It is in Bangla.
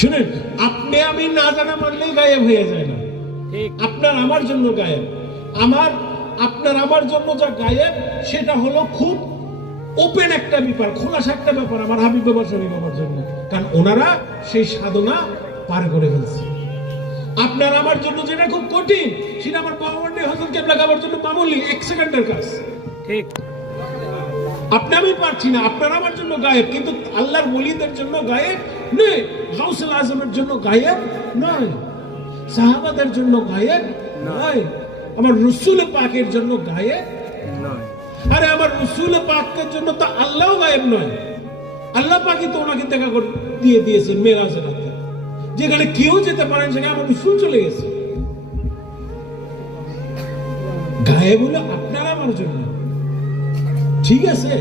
শুনেন, আপনি আমি না জানা মানলেই গায়েব হয়ে যায় না। আপনার আমার জন্য গায়েব, আপনার আমার জন্য যা গায়েব সেটা হলো খুব ওপেন একটা ব্যাপার, খোলাসা একটা ব্যাপার আমার হাবিব বাবা শরীফ বাবার জন্য, কারণ ওনারা সেই সাধনা পার করে ফেলছে। আপনার আমার জন্য যেটা খুব কঠিন সেটা আমার বাবান্ডে হযরত কেবলা গাবার জন্য মামুলি 1 সেকেন্ডের কাজ। ঠিক, আপনি আমি পারছি না, আপনার আমার জন্য গায়েব, কিন্তু আল্লাহর ওলিদের জন্য গায়েব নয়, গাউসুল আজমের জন্য গায়েব নয়, সাহাবাদের জন্য গায়েব নয়, আমার রাসূল পাকের জন্য গায়েব নয়। আরে আমার রাসূল পাকের জন্য তো আল্লাহও গায়েব নয়, আল্লাহ পাকই তো ওনাকে দেখা করে দিয়ে দিয়েছেন মেরাজের রাতে, যেখানে কেউ যেতে পারেন সেখানে আমার রাসূল চলে গেছে। গায়েব হলো আপনার আমার জন্য, ঠিক আছে।